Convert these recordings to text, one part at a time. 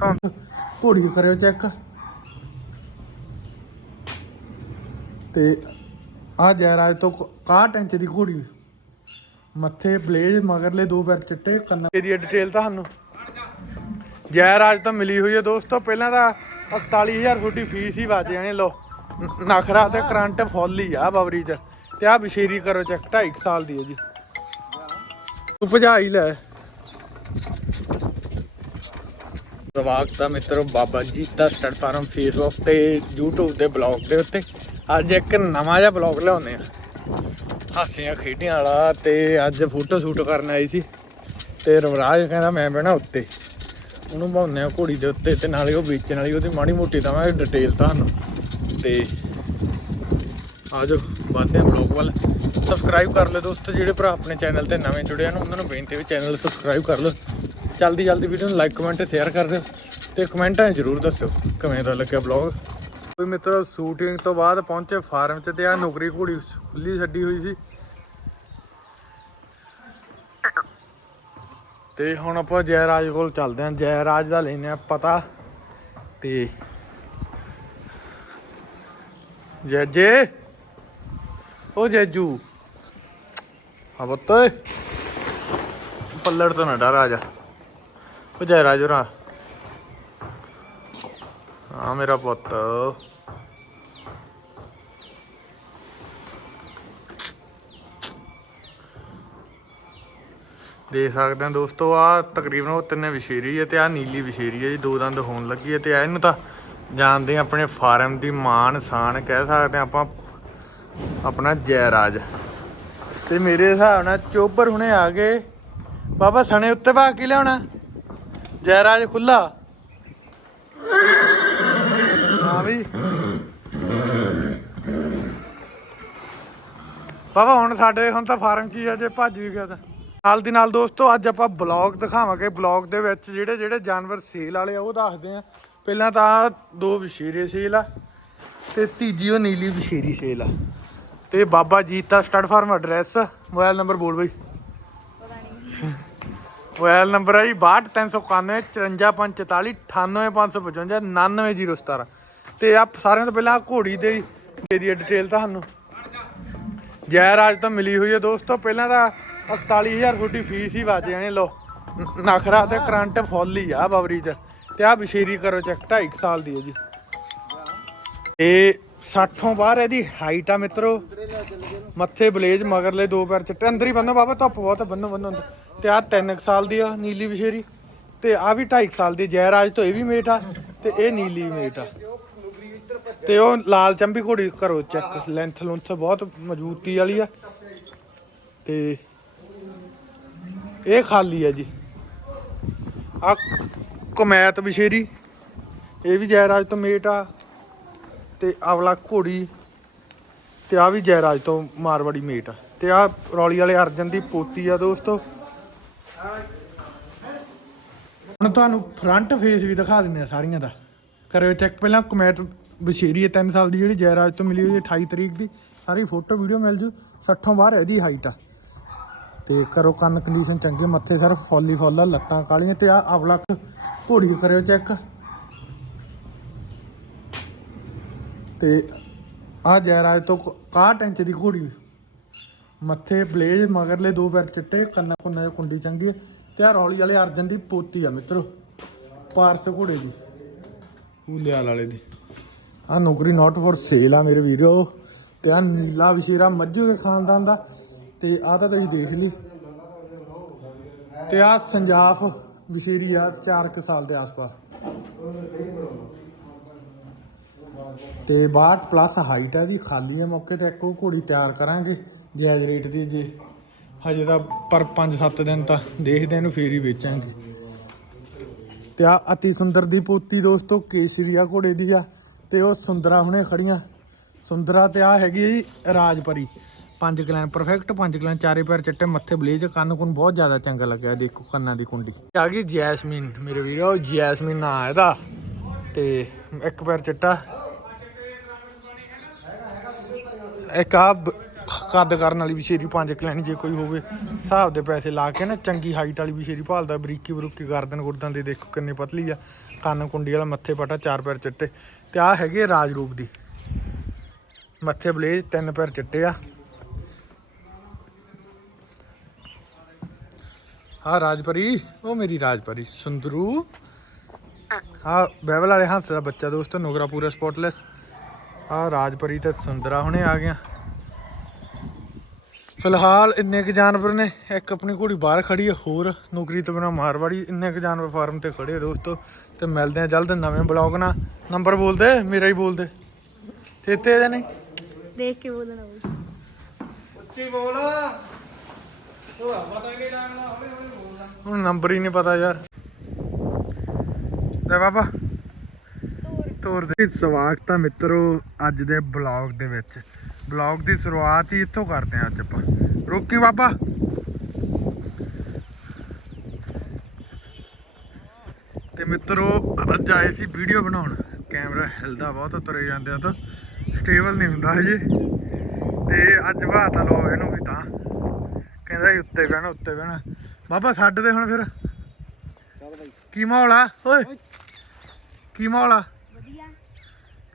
ਤਾਂ ਘੋੜੀ ਕਰਿਓ ਚੈੱਕ। ਤੇ ਆ ਜੈਰਾਜ ਤੋਂ 61 ਇੰਚ ਦੀ ਘੋੜੀ। ਮੱਥੇ ਬਲੇਜ, ਮਗਰਲੇ ਦੋ ਪੈਰ ਚਿੱਟੇ, ਕੰਨਾਂ ਦੀ ਡਿਟੇਲ ਤੁਹਾਨੂੰ। ਜੈਰਾਜ ਤੋਂ ਮਿਲੀ ਹੋਈ ਹੈ ਦੋਸਤੋ, ਪਹਿਲਾਂ ਤਾਂ 48000 ਤੁਹਾਡੀ ਫੀਸ ਹੀ ਵੱਜ ਜਾਣੀ ਲੋ ਨਖਰਾ ਤੇ ਕਰੰਟ ਫੁੱਲ ਹੀ ਆ ਬਵਰੀ ਚ। ਤੇ ਆ ਬਸ਼ੇਰੀ ਕਰੋ ਚੈੱਕ 2.5 ਸਾਲ ਦੀ ਹੈ ਜੀ। ਤੂੰ ਭਜਾਈ ਲੈ। ਸਵਾਗਤ ਹੈ ਮਿੱਤਰੋ ਬਾਬਾ ਜੀ ਦਾ ਸਟੱਡ ਫਾਰਮ ਫੇਸਬੁੱਕ ਤੇ YouTube ਦੇ ਬਲੌਗ ਦੇ ਉੱਤੇ ਅੱਜ ਇੱਕ ਨਵਾਂ ਜਿਹਾ ਬਲੌਗ ਲਿਆਉਂਦੇ ਆ ਹਾਸੀਆਂ ਖੇਡੀਆਂ ਵਾਲਾ ਤੇ ਅੱਜ ਫੋਟੋ ਸ਼ੂਟ ਕਰਨ ਆਈ ਸੀ ਤੇ ਰਵਰਾਜ ਕਹਿੰਦਾ ਮੈਂ ਬਹਿਣਾ ਉੱਤੇ। ਉਹਨੂੰ ਭਾਉਂਦੇ ਆ ਘੋੜੀ ਦੇ ਉੱਤੇ ਤੇ ਨਾਲੇ ਉਹ ਵੇਚਣ ਵਾਲੀ ਉਹਦੀ ਮਾੜੀ ਮੋਟੀ ਤਾਂ ਮੈਂ ਡਿਟੇਲ ਤੁਹਾਨੂੰ। ਤੇ ਆਜੋ ਵਧਦੇ ਆ ਬਲੌਗ ਵੱਲ। ਸਬਸਕ੍ਰਾਈਬ ਕਰ ਲਓ ਦੋਸਤੋ, ਜਿਹੜੇ ਭਰਾ ਆਪਣੇ ਚੈਨਲ ਤੇ ਨਵੇਂ ਜੁੜੇ ਹਨ, ਉਹਨਾਂ ਨੂੰ ਬੇਨਤੀ ਵੀ ਚੈਨਲ ਸਬਸਕ੍ਰਾਈਬ ਕਰ ਲਓ। ਜਲਦੀ ਜਲਦੀ ਵੀਡੀਓ ਨੂੰ ਲਾਈਕ ਕਮੈਂਟ ਸ਼ੇਅਰ ਕਰ ਦਿਓ ਤੇ ਕਮੈਂਟਾਂ 'ਚ ਜ਼ਰੂਰ ਦੱਸਿਓ ਕਿਵੇਂ ਦਾ ਲੱਗਿਆ ਬਲੌਗ ਕੋਈ ਮਿੱਤਰੋ ਸ਼ੂਟਿੰਗ ਤੋਂ ਬਾਅਦ ਪਹੁੰਚੇ ਫਾਰਮ 'ਚ ਤੇ ਆ ਨੌਕਰੀ ਘੋੜੀ ਖੁੱਲੀ ਛੱਡੀ ਹੋਈ ਸੀ। ਤੇ ਹੁਣ ਆਪਾਂ ਜੈਰਾਜ ਕੋਲ ਚੱਲਦੇ ਆਂ ਜੈਰਾਜ ਦਾ ਲੈਨੇ ਆ ਪਤਾ ਤੇ ਜੈਜੇ ਉਹ ਜੈਜੂ। ਹਾਂ ਪੁੱਤ। ਪੱਲੜ ਤੋਂ ਨਾ ਡਰ ਆ ਜਾ। ਉਹ ਜੈਰਾਜ ਰਾ ਹਾਂ, ਮੇਰਾ ਪੁੱਤ। ਦੇਖ ਸਕਦੇ ਆ ਦੋਸਤੋ ਆ ਤਕਰੀਬਨ ਉਹ ਤਿੰਨੇ ਵਿਸ਼ੇਰੀ ਹੈ ਤੇ ਆ ਨੀਲੀ ਵਿਸ਼ੇਰੀ ਹੈ ਜੀ, ਦੋ ਦੰਦ ਹੋਣ ਲੱਗੀ ਹੈ ਤੇ ਆ ਇਹਨੂੰ ਤਾਂ ਜਾਣਦੇ ਆਪਣੇ ਫਾਰਮ ਦੀ ਮਾਨ ਸਾਨ ਕਹਿ ਸਕਦੇ ਆ ਆਪਾਂ, ਆਪਣਾ ਜੈ ਰਾਜ ਤੇ ਮੇਰੇ ਹਿਸਾਬ ਨਾਲ ਚੋਬਰ ਹੁਣੇ ਆ ਗਏ। ਬਾਬਾ ਸਣੇ ਉੱਤੇ ਪਾ ਕੇ ਲਿਆਉਣਾ। ਜੈਰਾਜ ਖੁੱਲਾ। ਹਾਂ ਵੀ। ਬਾਬਾ, ਹੁਣ ਸਾਡੇ ਹੁਣ ਤਾਂ ਫਾਰਮ 'ਚ ਹੀ ਆ, ਜੇ ਭੱਜ ਵੀ ਗਿਆ ਤਾਂ। ਨਾਲ ਦੀ ਨਾਲ ਦੋਸਤੋ, ਅੱਜ ਆਪਾਂ ਬਲੌਗ ਦਿਖਾਵਾਂਗੇ। ਬਲੌਗ ਦੇ ਵਿੱਚ ਜਿਹੜੇ ਜਿਹੜੇ ਜਾਨਵਰ ਸੇਲ ਵਾਲੇ ਆ, ਉਹ ਦੱਸਦੇ ਆ। ਪਹਿਲਾਂ ਤਾਂ ਦੋ ਵਿਸ਼ੇਰੇ ਸੇਲ ਆ, ਤੇ ਤੀਜੀ ਉਹ ਨੀਲੀ ਵਿਸ਼ੇਰੀ ਸੇਲ ਆ। ਤੇ ਬਾਬਾ ਜੀਤ ਦਾ stud farm address mobile number ਬੋਲ ਬਈ। ਮੋਬਾਈਲ ਨੰਬਰ ਹੈ ਜੀ 62391 54544 98555 99017 ਤੇ ਆ ਸਾਰਿਆਂ ਤੋਂ ਪਹਿਲਾਂ ਘੋੜੀ ਦੇ ਦੀ ਡਿਟੇਲ ਤੁਹਾਨੂੰ। ਜੈਰਾਜ ਤੋਂ ਮਿਲੀ ਹੋਈ ਹੈ ਦੋਸਤੋ, ਪਹਿਲਾਂ ਤਾਂ 48000 ਤੁਹਾਡੀ ਫੀਸ ਹੀ ਵੱਜ ਜਾਣੀ ਲੋ ਨਖਰਾ ਤੇ ਕਰੰਟ ਫੁੱਲ ਹੀ ਆ ਬਵਰੀ ਚ। ਤੇ ਆ ਬਸ਼ੇਰੀ ਕਰੋ ਚੈੱਕ 2.5 ਸਾਲ ਦੀ ਹੈ ਜੀ। ਇਹ 60ੋਂ ਬਾਹਰ ਇਹਦੀ ਹਾਈਟ ਆ ਮਿੱਤਰੋ। ਮੱਥੇ ਬਲੇਜ ਮਗਰਲੇ ਦੋ ਪੈਰ ਚਿੱਟੇ, ਅੰਦਰ ਹੀ ਬੰਨੋ ਬਾਬਾ, ਧੁੱਪ ਬਹੁਤ ਬੰਨੋ ਬੰਨੋ ਤੇ ਆ 3 ਸਾਲ ਦੀ ਆ ਨੀਲੀ ਬਸ਼ੇਰੀ ਤੇ ਆ ਵੀ 2.5 ਸਾਲ ਦੀ ਜੈਰਾਜ ਤੋਂ ਇਹ ਵੀ ਮੇਟ ਆ, ਤੇ ਇਹ ਨੀਲੀ ਮੇਟ ਆ। ਤੇ ਉਹ ਲਾਲ ਚੰਬੀ ਘੋੜੀ ਕਰੋ ਚੈੱਕ ਲੈਂਥ ਲੁੰਥ ਬਹੁਤ ਮਜ਼ਬੂਤੀ ਵਾਲੀ ਆ। ਤੇ ਇਹ ਖਾਲੀ ਆ ਜੀ। ਆ ਕਮੈਤ ਬਸ਼ੇਰੀ ਇਹ ਵੀ ਜੈਰਾਜ ਤੋਂ ਮੇਟ ਆ, ਤੇ ਆਵਲਾ ਘੋੜੀ, ਤੇ ਆ ਵੀ ਜੈਰਾਜ ਤੋਂ ਮਾਰਵਾੜੀ ਮੇਟ ਆ। ਤੇ ਆ ਰੌਲੀ ਵਾਲੇ ਅਰਜਨ ਦੀ ਪੋਤੀ ਆ ਦੋਸਤੋ। ਹੁਣ ਤੁਹਾਨੂੰ ਫਰੰਟ ਫੇਸ ਵੀ ਦਿਖਾ ਦਿੰਦੇ ਆ ਸਾਰੀਆਂ ਦਾ। ਕਰਿਓ ਚੈੱਕ ਪਹਿਲਾਂ ਕਮੈਟ ਬਸ਼ੇਰੀ ਹੈ 3 ਸਾਲ ਦੀ ਜਿਹੜੀ ਜੈਰਾਜ ਤੋਂ ਮਿਲੀ ਹੋਈ ਹੈ 28 ਤਰੀਕ ਦੀ। ਸਾਰੀ ਫੋਟੋ ਵੀਡੀਓ ਮਿਲ ਜੂ। 60ੋਂ ਬਾਹਰ ਇਹਦੀ ਹਾਈਟ ਆ। ਤੇ ਕਰੋ ਕੰਨ ਕੰਡੀਸ਼ਨ ਚੰਗੇ, ਮੱਥੇ ਸਰ ਫੋਲੀ ਫੋਲਾ ਲੱਤਾਂ ਕਾਲੀਆਂ ਤੇ ਆ ਅਵਲਾ ਘੋੜੀ ਕਰਿਓ ਚੈੱਕ ਤੇ ਆ ਜੈਰਾਜ ਤੋਂ 61 ਇੰਚ ਦੀ ਘੋੜੀ। ਮੱਥੇ ਬਲੇਜ ਮਗਰਲੇ ਦੋ ਪੈਰ ਚਿੱਟੇ ਕੰਨਾਂ ਕੁੰਨਾਂ 'ਚ ਕੁੰਡੀ ਚੰਗੀ ਤੇ ਆ ਰੌਲੀ ਵਾਲੇ ਅਰਜਨ ਦੀ ਪੋਤੀ ਆ ਮਿੱਤਰੋ ਪਾਰਸ ਘੋੜੇ ਦੀ। ਫੂਲਿਆਲ ਵਾਲੇ ਦੀ। ਆ ਨੌਕਰੀ ਨਾਟ ਫॉर ਸੇਲ ਆ ਮੇਰੇ ਵੀਰੋ। ਤੇ ਆ ਨੀਲਾ ਵਿਸ਼ੇਰਾ ਮੱਝੂ ਦੇ ਖਾਨਦਾਨ ਦਾ ਤੇ ਆ ਤਾਂ ਤੁਸੀਂ ਦੇਖ ਲਈ। ਤੇ ਆ ਸੰਜਾਫ ਵਿਸ਼ੇਰੀ ਆ 4 ਕੁ ਸਾਲ ਦੇ ਆਸ-ਪਾਸ। ਤੇ 62 ਪਲੱਸ ਹਾਈਟ ਹੈ ਦੀ ਖਾਲੀ ਹੈ ਮੌਕੇ ਤੇ ਇੱਕੋ ਘੋੜੀ ਤਿਆਰ ਕਰਾਂਗੇ। ਜਾਇਜ਼ ਰੇਟ ਦੀ ਜੇ। ਹਜੇ ਤਾਂ ਪਰ 5-7 ਦਿਨ ਤਾਂ ਦੇਖਦੇ ਇਹਨੂੰ ਫੇਰ ਹੀ ਵੇਚਾਂਗੇ। ਤੇ ਆ ਅਤੀ ਸੁੰਦਰ ਦੀ ਪੋਤੀ ਦੋਸਤੋ ਕੇਸਰੀਆ ਘੋੜੇ ਦੀ ਆ, ਤੇ ਉਹ ਸੁੰਦਰਾ ਹੁਣੇ ਖੜੀਆਂ। ਸੁੰਦਰਾ ਤੇ ਆ ਹੈਗੀ ਜੀ, ਰਾਜਪਰੀ। ਪੰਜ ਕਲੈਨ ਪਰਫੈਕਟ ਪੰਜ ਕਲੈਨ ਚਾਰੇ ਪੈਰ ਚਿੱਟੇ, ਮੱਥੇ ਬਲੇਜ, ਕੰਨ ਕੁਨ ਬਹੁਤ ਜ਼ਿਆਦਾ ਚੰਗਾ ਲੱਗਿਆ, ਦੇਖੋ ਕੰਨਾਂ ਦੀ ਕੁੰਡੀ ਆ ਗਈ ਜੈਸਮੀਨ, ਮੇਰੇ ਵੀਰੋ ਜੈਸਮੀਨ ਨਾਂ ਇਹਦਾ। ਤੇ ਇੱਕ ਪੈਰ ਚਿੱਟਾ, ਇੱਕ ਆ ਕੱਦ ਕਰਨ ਵਾਲੀ ਵਿਸ਼ੇਰੀ ਪੰਜ ਕੁ ਲੈਣੀ ਜੇ ਕੋਈ ਹੋਵੇ। ਹਿਸਾਬ ਦੇ ਪੈਸੇ ਲਾ ਕੇ ਨਾ ਚੰਗੀ ਹਾਈਟ ਵਾਲੀ ਵਿਸ਼ੇਰੀ ਭਾਲਦਾ, ਬਰੀਕੀ ਬਰੂਕੀ ਗਰਦਨ ਗੁਰਦਨ ਦੇ ਦੇਖੋ ਕਿੰਨੀ ਪਤਲੀ ਆ। ਕੰਨ ਕੁੰਡੀ ਵਾਲਾ ਮੱਥੇ ਪਟਾ, ਚਾਰ ਪੈਰ ਚਿੱਟੇ। ਤੇ ਆ ਹੈਗੇ ਰਾਜ ਰੂਪ ਦੀ। ਮੱਥੇ ਬਲੇਜ, ਤਿੰਨ ਪੈਰ ਚਿੱਟੇ ਆ। ਆ ਰਾਜਪਰੀ, ਉਹ ਮੇਰੀ ਰਾਜਪਰੀ, ਸੁੰਦਰੂ। ਆ ਬੈਬਲ ਵਾਲੇ ਹੰਸ ਦਾ ਬੱਚਾ ਦੋਸਤੋ, ਨੋਗਰਾ ਪੂਰਾ ਸਪੌਟਲੈਸ ਆ ਰਾਜਪਰੀ ਤੇ ਸੁੰਦਰਾ ਹੁਣੇ ਆ ਗਿਆ। ਫਿਲਹਾਲ ਇੰਨੇ ਕ ਜਾਨਵਰ ਨੇ ਇੱਕ ਆਪਣੀ ਘੋੜੀ ਬਾਹਰ ਖੜੀ ਹੈ ਹੋਰ ਨੌਕਰੀ ਤੋਂ ਬਿਨਾ ਮਾਰਵਾੜੀ ਇੰਨੇ ਕ ਜਾਨਵਰ ਫਾਰਮ ਤੇ ਖੜੇ ਆ ਦੋਸਤੋ। ਤੇ ਮਿਲਦੇ ਆ ਜਲਦ ਨਵੇਂ ਬਲੌਗ ਨਾਲ। ਨੰਬਰ ਬੋਲਦੇ ਮੇਰਾ ਹੀ ਬੋਲਦੇ। ਤੇਤੇ ਜਾਂ ਨਹੀਂ? ਦੇਖ ਕੇ ਬੋਲਣਾ ਉੱਚੀ ਬੋਲ। ਹੁਣ ਨੰਬਰ ਹੀ ਨਹੀਂ ਪਤਾ ਯਾਰ। ਲੈ ਬਾਬਾ। ਤੋਰ। ਦੇ। ਸਵਾਗਤ ਆ ਮਿੱਤਰੋ ਅੱਜ ਦੇ ਬਲੌਗ ਦੇ ਵਿੱਚ। ਬਲੌਗ ਦੀ ਸ਼ੁਰੂਆਤ ਹੀ ਇੱਥੋਂ ਕਰਦੇ ਆ ਅੱਜ ਆਪਾਂ। ਰੋਕੀ ਬਾਬਾ। ਤੇ ਮਿੱਤਰੋ ਅੱਜ ਆਏ ਸੀ ਵੀਡੀਓ ਬਣਾਉਣ। ਕੈਮਰਾ ਹਿਲਦਾ ਬਹੁਤ ਤੁਰੇ ਜਾਂਦੇ ਆ ਤਾਂ ਸਟੇਬਲ ਨਹੀਂ ਹੁੰਦਾ ਹਜੇ। ਤੇ ਅੱਜ ਬਾਤ ਲੋ ਇਹਨੂੰ ਵੀ ਤਾਂ। ਕਹਿੰਦਾ ਸੀ ਉੱਤੇ ਬਹਿਣਾ ਉੱਤੇ ਬਹਿਣਾ। ਬਾਬਾ ਛੱਡ ਦੇ ਹੁਣ ਫਿਰ। ਕੀ ਮਾਹੌਲ ਆ? ਓਏ। ਕੀ ਮਾਹੌਲ ਆ? ਵਧੀਆ।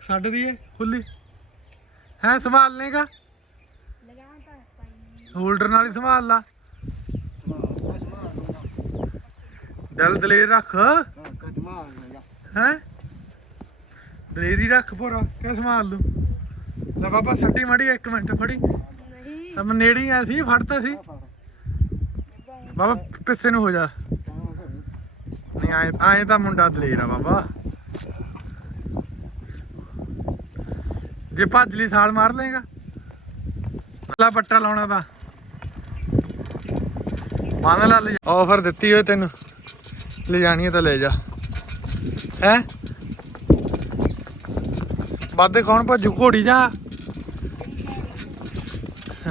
ਛੱਡ ਦਈਏ ਖੁੱਲੀ ਹੈ ਸੰਭਾਲ ਲੇਗਾ? ਹੋਲਡਰ ਨਾਲ ਹੀ ਸੰਭਾਲ ਲਾ। ਦਿਲ ਦਲੇਰ ਰੱਖ। ਹਾਂ? ਦਲੇਰੀ ਰੱਖ ਭੋਰਾ ਕਿਆ ਸੰਭਾਲ ਲੂ ਲੈ ਬਾਬਾ ਛੱਡੀ ਮੜੀ ਇੱਕ ਮਿੰਟ ਫੜੀ। ਨਹੀਂ। ਤਾਂ ਮੈਂ ਨੇੜੇ ਆ ਸੀ ਫੜਤਾ ਸੀ। ਬਾਬਾ ਪਿੱਛੇ ਨੂੰ ਹੋ ਜਾ। ਨਹੀਂ ਆਏ ਆਏ ਤਾਂ ਮੁੰਡਾ ਦਲੇਰ ਆ ਬਾਬਾ। ਜੇ ਭੱਜ ਲਈ ਸਾਲ ਮਾਰ ਲੇਗਾ ਲਾ ਪੱਟਾ ਲਾਉਣਾ ਤਾਂ ਮੰਨ ਲਾ ਆਫਰ ਦਿੱਤੀ ਹੋਏ ਤੈਨੂੰ। ਲੈ ਜਾਣੀ ਤਾਂ ਲੈ ਜਾ। ਹੈ? ਬਾਦੇ ਕੌਣ ਭੱਜੂ, ਘੋੜੀ ਜਾ?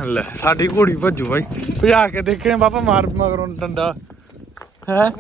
ਲੈ, ਸਾਡੀ ਘੋੜੀ ਭੱਜੂ ਬਾਈ। ਭਜਾ ਕੇ ਦੇਖਣੇ ਬਾਬਾ ਮਾਰ ਮਗਰੋਂ ਡੰਡਾ। ਹੈ?